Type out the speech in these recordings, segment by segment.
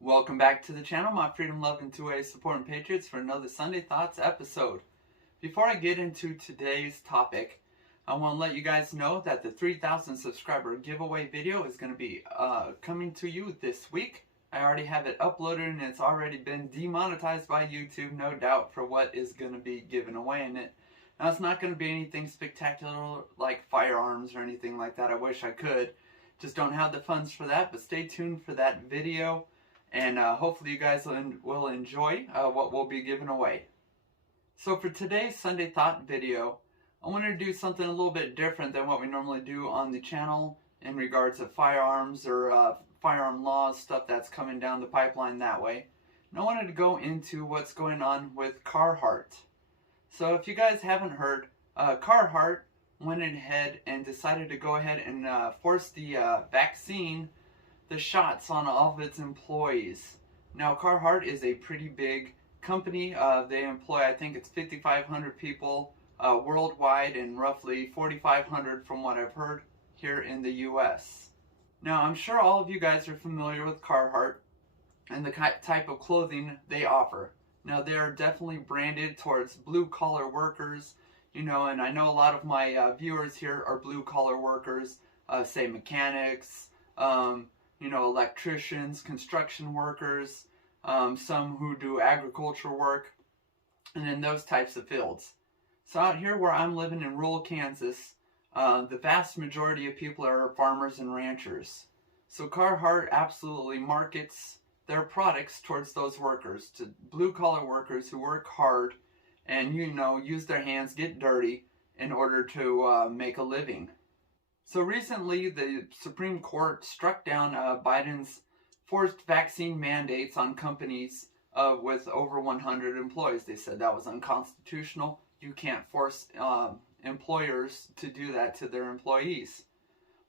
Welcome back to the channel, my freedom-loving 2A supporting patriots, for another Sunday Thoughts episode. Before I get into today's topic, I want to let you guys know that the 3,000 subscriber giveaway video is going to be coming to you this week. I already have it uploaded and it's already been demonetized by YouTube, no doubt, for what is going to be given away in it. Now, it's not going to be anything spectacular like firearms or anything like that. I wish I could. Just don't have the funds for that, but stay tuned for that video. And hopefully you guys will enjoy what we'll be giving away. So for today's Sunday Thought video, I wanted to do something a little bit different than what we normally do on the channel in regards to firearms or firearm laws, stuff that's coming down the pipeline that way. And I wanted to go into what's going on with Carhartt. So if you guys haven't heard, Carhartt went ahead and decided to go ahead and force the the shots on all of its employees. Now, Carhartt is a pretty big company. They employ, I think it's 5,500 people worldwide and roughly 4,500 from what I've heard here in the US. Now, I'm sure all of you guys are familiar with Carhartt and the type of clothing they offer. Now, they're definitely branded towards blue-collar workers, you know, and I know a lot of my viewers here are blue-collar workers, say mechanics, you know, electricians, construction workers, some who do agriculture work, and in those types of fields. So out here where I'm living in rural Kansas, the vast majority of people are farmers and ranchers. So Carhartt absolutely markets their products towards those workers, to blue-collar workers who work hard and, you know, use their hands, get dirty in order to make a living. So recently, the Supreme Court struck down Biden's forced vaccine mandates on companies with over 100 employees. They said that was unconstitutional. You can't force employers to do that to their employees.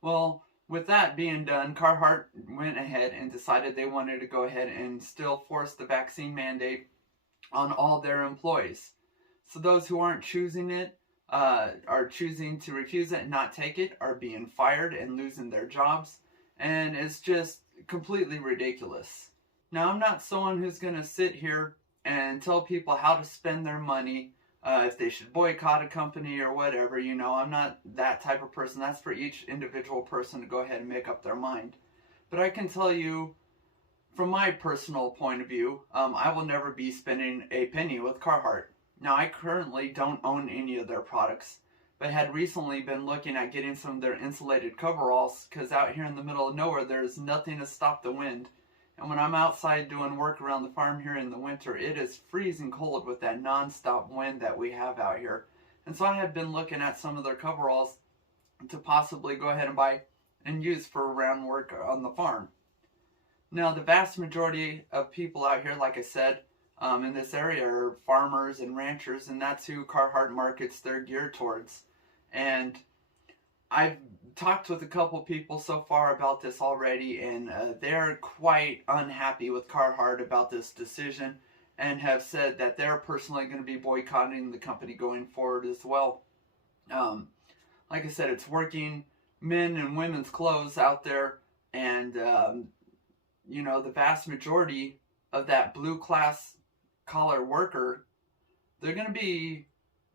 Well, with that being done, Carhartt went ahead and decided they wanted to go ahead and still force the vaccine mandate on all their employees. So those who aren't choosing it, are choosing to refuse it and not take it, are being fired and losing their jobs, and it's just completely ridiculous. Now, I'm not someone who's going to sit here and tell people how to spend their money, if they should boycott a company or whatever, you know, I'm not that type of person. That's for each individual person to go ahead and make up their mind. But I can tell you, from my personal point of view, I will never be spending a penny with Carhartt. Now, I currently don't own any of their products, but had recently been looking at getting some of their insulated coveralls, because out here in the middle of nowhere, there's nothing to stop the wind. And when I'm outside doing work around the farm here in the winter, it is freezing cold with that non-stop wind that we have out here. And so I had been looking at some of their coveralls to possibly go ahead and buy and use for around work on the farm. Now, the vast majority of people out here, like I said, in this area are farmers and ranchers, and that's who Carhartt markets their gear towards. And I've talked with a couple people so far about this already, and they're quite unhappy with Carhartt about this decision and have said that they're personally going to be boycotting the company going forward as well. Like I said, it's working men and women's clothes out there, and you know, the vast majority of that blue collar worker, they're going to be,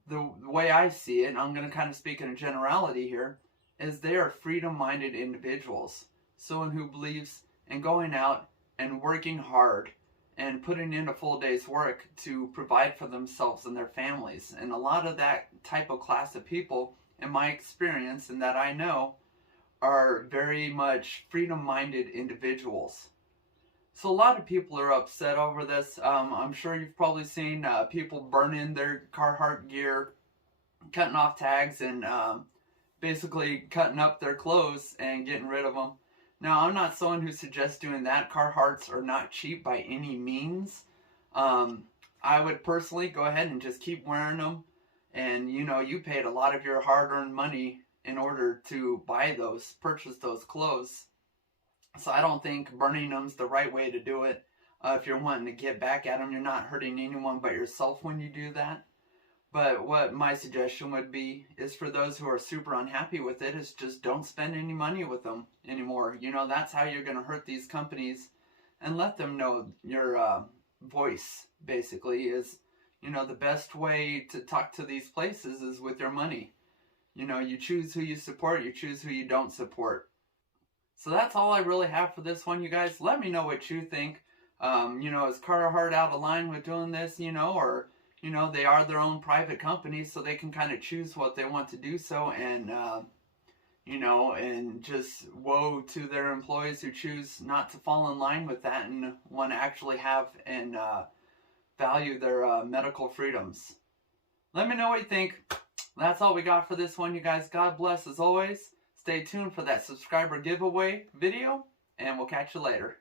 the way I see it, and I'm going to kind of speak in a generality here, is they are freedom-minded individuals. Someone who believes in going out and working hard and putting in a full day's work to provide for themselves and their families. And a lot of that type of class of people, in my experience and that I know, are very much freedom-minded individuals. So a lot of people are upset over this. I'm sure you've probably seen people burning their Carhartt gear, cutting off tags, and basically cutting up their clothes and getting rid of them. Now, I'm not someone who suggests doing that. Carhartts are not cheap by any means. I would personally go ahead and just keep wearing them. And, you know, you paid a lot of your hard-earned money in order to purchase those clothes. So I don't think burning them's the right way to do it. If you're wanting to get back at them, you're not hurting anyone but yourself when you do that. But what my suggestion would be is for those who are super unhappy with it is just don't spend any money with them anymore. You know, that's how you're going to hurt these companies and let them know your voice basically is, you know, the best way to talk to these places is with your money. You know, you choose who you support, you choose who you don't support. So that's all I really have for this one, you guys. Let me know what you think. You know, is Carhartt out of line with doing this, you know, or, you know, they are their own private company, so they can kind of choose what they want to do so, and, you know, and just woe to their employees who choose not to fall in line with that and want to actually have and value their medical freedoms. Let me know what you think. That's all we got for this one, you guys. God bless as always. Stay tuned for that subscriber giveaway video, and we'll catch you later.